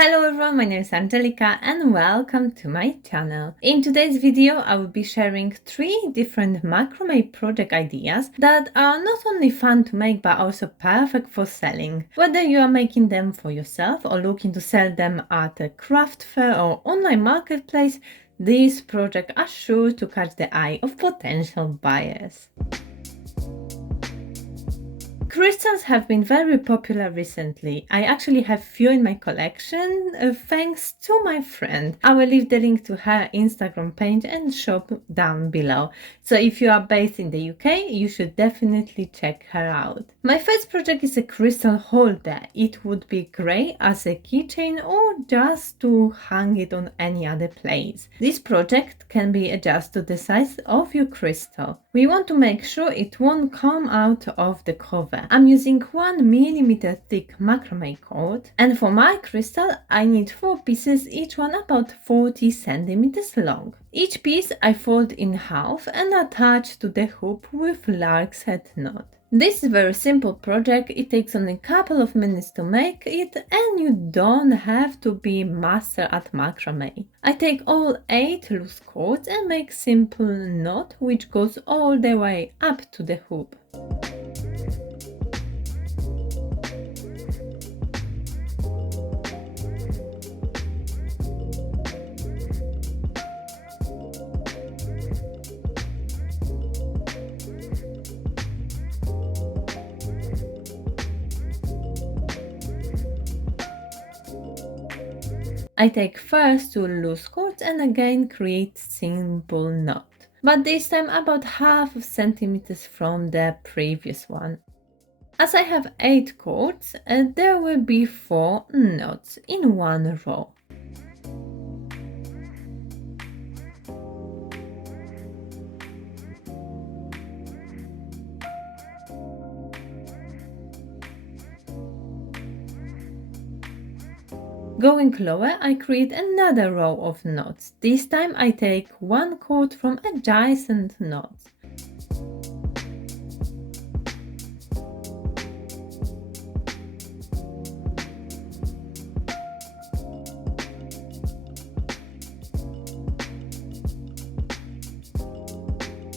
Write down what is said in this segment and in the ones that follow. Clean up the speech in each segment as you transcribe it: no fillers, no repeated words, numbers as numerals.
Hello everyone, my name is Angelica and welcome to my channel. In today's video, I will be sharing 3 different macrame project ideas that are not only fun to make but also perfect for selling. Whether you are making them for yourself or looking to sell them at a craft fair or online marketplace, these projects are sure to catch the eye of potential buyers. Crystals have been very popular recently. I actually have few in my collection thanks to my friend. I will leave the link to her Instagram page and shop down below. So if you are based in the UK, you should definitely check her out. My first project is a crystal holder. It would be great as a keychain or just to hang it on any other place. This project can be adjusted to the size of your crystal. We want to make sure it won't come out of the cover. I'm using 1mm thick macrame cord, and for my crystal I need 4 pieces, each one about 40 centimeters long. Each piece I fold in half and attach to the hoop with lark's head knot. This is a very simple project. It takes only a couple of minutes to make it and you don't have to be master at macrame. I take all 8 loose cords and make simple knot which goes all the way up to the hoop. I take first 2 loose cords and again create simple knot, but this time about half a centimeters from the previous one. As I have 8 cords, there will be 4 knots in one row. Going lower, I create another row of knots. This time I take 1 cord from adjacent knot.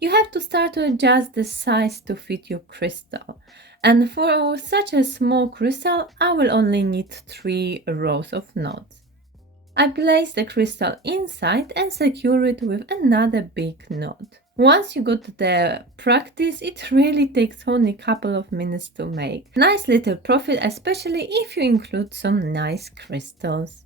You have to start to adjust the size to fit your crystal. And for such a small crystal, I will only need 3 rows of knots. I place the crystal inside and secure it with another big knot. Once you got the practice, it really takes only a couple of minutes to make. Nice little profit, especially if you include some nice crystals.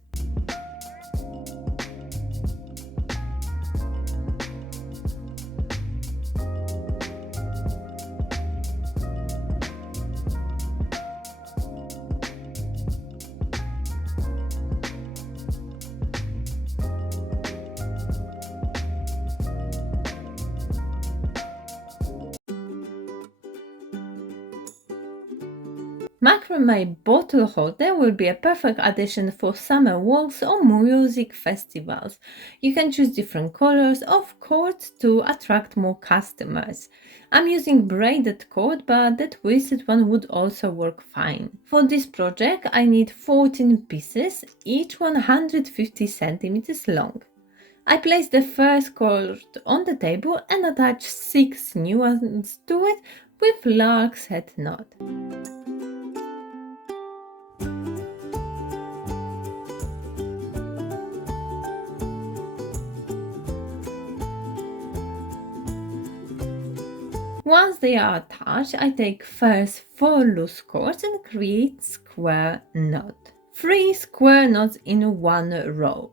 Macrame bottle holder will be a perfect addition for summer walks or music festivals. You can choose different colors of cord to attract more customers. I'm using braided cord, but the twisted one would also work fine. For this project I need 14 pieces, each 150 centimeters long. I place the first cord on the table and attach 6 new ones to it with lark's head knot. Once they are attached, I take first 4 loose cords and create square knot. 3 square knots in one row.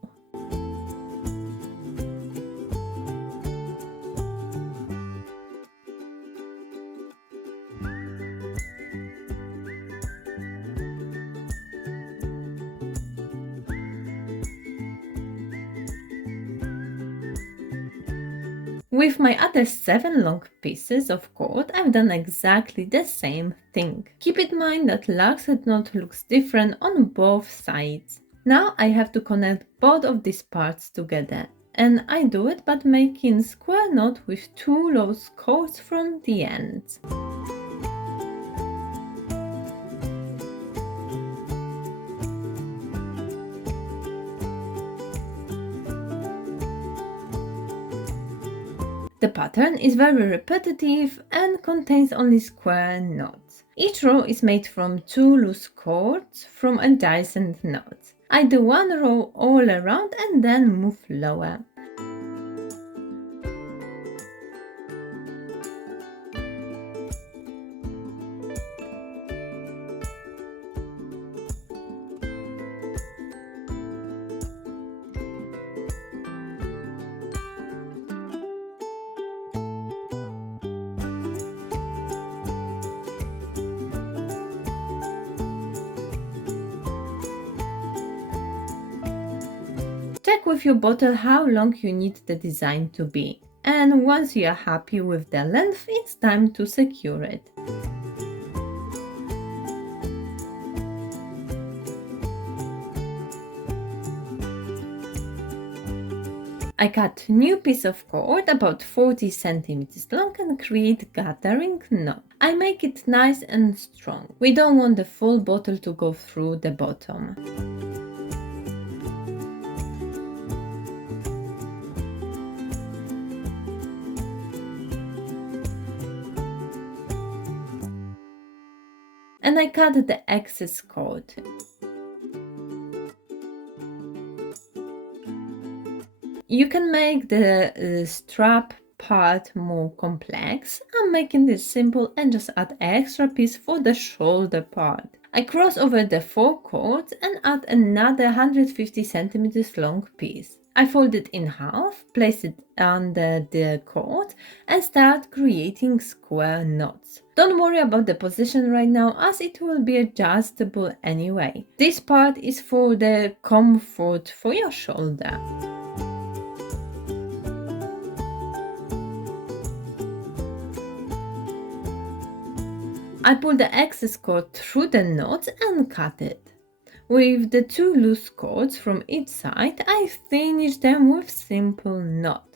With my other 7 long pieces of cord, I've done exactly the same thing. Keep in mind that lark's head knot looks different on both sides. Now I have to connect both of these parts together, and I do it by making square knot with 2 loose cords from the ends. The pattern is very repetitive and contains only square knots. Each row is made from 2 loose cords from adjacent knots. I do 1 row all around and then move lower. Check with your bottle how long you need the design to be, and once you are happy with the length, it's time to secure it. I cut new piece of cord about 40 centimeters long and create gathering knot. I make it nice and strong. We don't want the full bottle to go through the bottom. And I cut the excess cord. You can make the strap part more complex. I'm making this simple and just add extra piece for the shoulder part. I cross over the 4 cords and add another 150 centimeters long piece. I fold it in half, place it under the cord and start creating square knots. Don't worry about the position right now as it will be adjustable anyway. This part is for the comfort for your shoulder. I pull the excess cord through the knots and cut it. With the 2 loose cords from each side, I finish them with simple knot.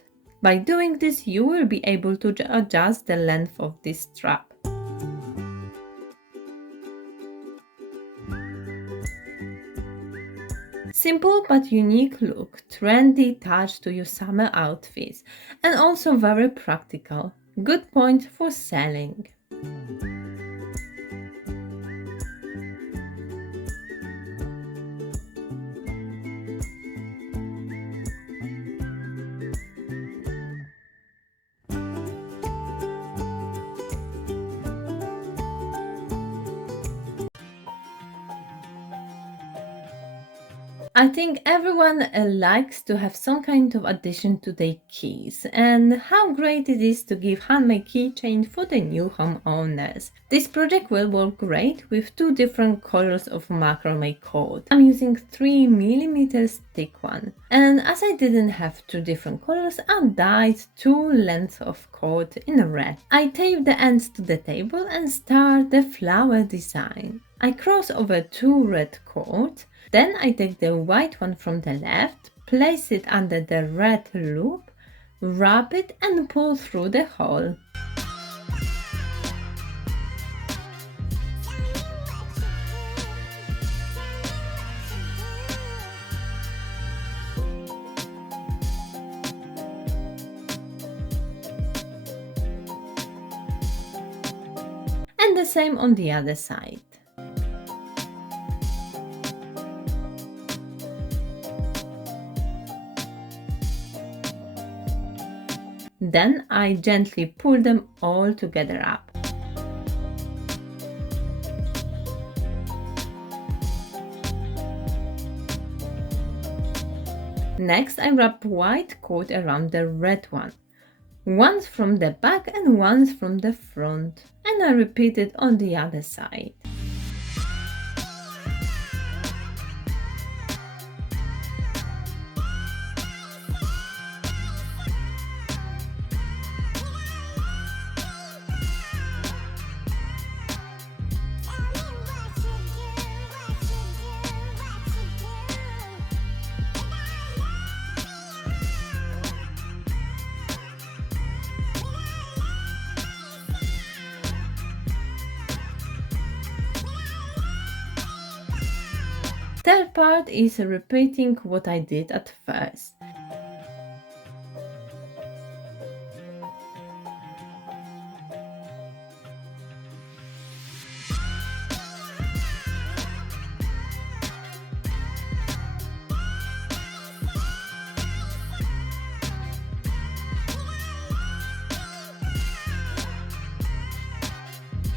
By doing this, you will be able to adjust the length of this strap. Simple but unique look, trendy touch to your summer outfits, and also very practical. Good point for selling. I think everyone likes to have some kind of addition to their keys, and how great it is to give handmade keychain for the new homeowners. This project will work great with 2 different colors of macrame cord. I'm using 3mm thick one, and as I didn't have 2 different colors, I dyed 2 lengths of cord in red. I tape the ends to the table and start the flower design. I cross over 2 red cords. Then I take the white one from the left, place it under the red loop, wrap it and pull through the hole. And the same on the other side. Then I gently pull them all together up. Next, I wrap white cord around the red one, once from the back and once from the front, and I repeat it on the other side. Third part is repeating what I did at first.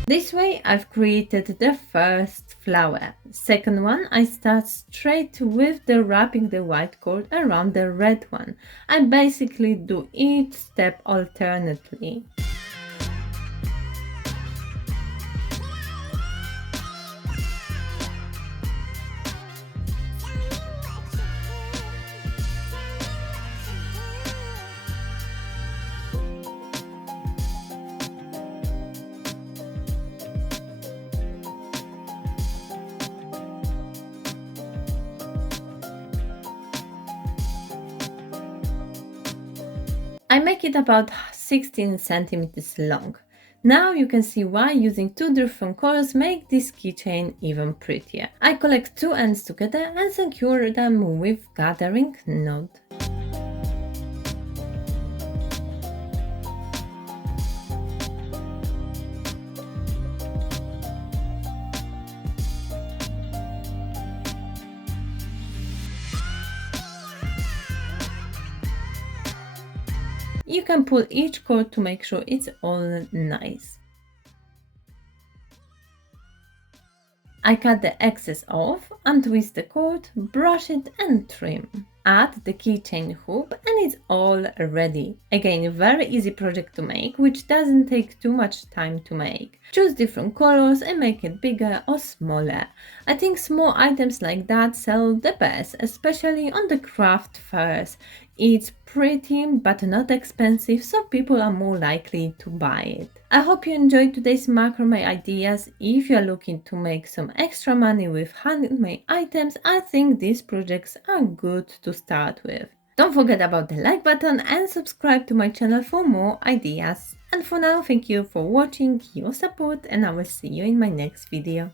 This way I've created the first flower. Second one, I start straight with the wrapping the white cord around the red one. I basically do each step alternately. I make it about 16 centimeters long. Now you can see why using two different colors make this keychain even prettier. I collect two ends together and secure them with gathering knot. You can pull each cord to make sure it's all nice. I cut the excess off, untwist the cord, brush it and trim. Add the keychain hoop and it's all ready. Again, a very easy project to make, which doesn't take too much time to make. Choose different colors and make it bigger or smaller. I think small items like that sell the best, especially on the craft fairs. It's pretty but not expensive, so people are more likely to buy it. I hope you enjoyed today's macrame ideas. If you're looking to make some extra money with handmade items, I think these projects are good to start with. Don't forget about the like button and subscribe to my channel for more ideas. And for now, thank you for watching, your support, and I will see you in my next video.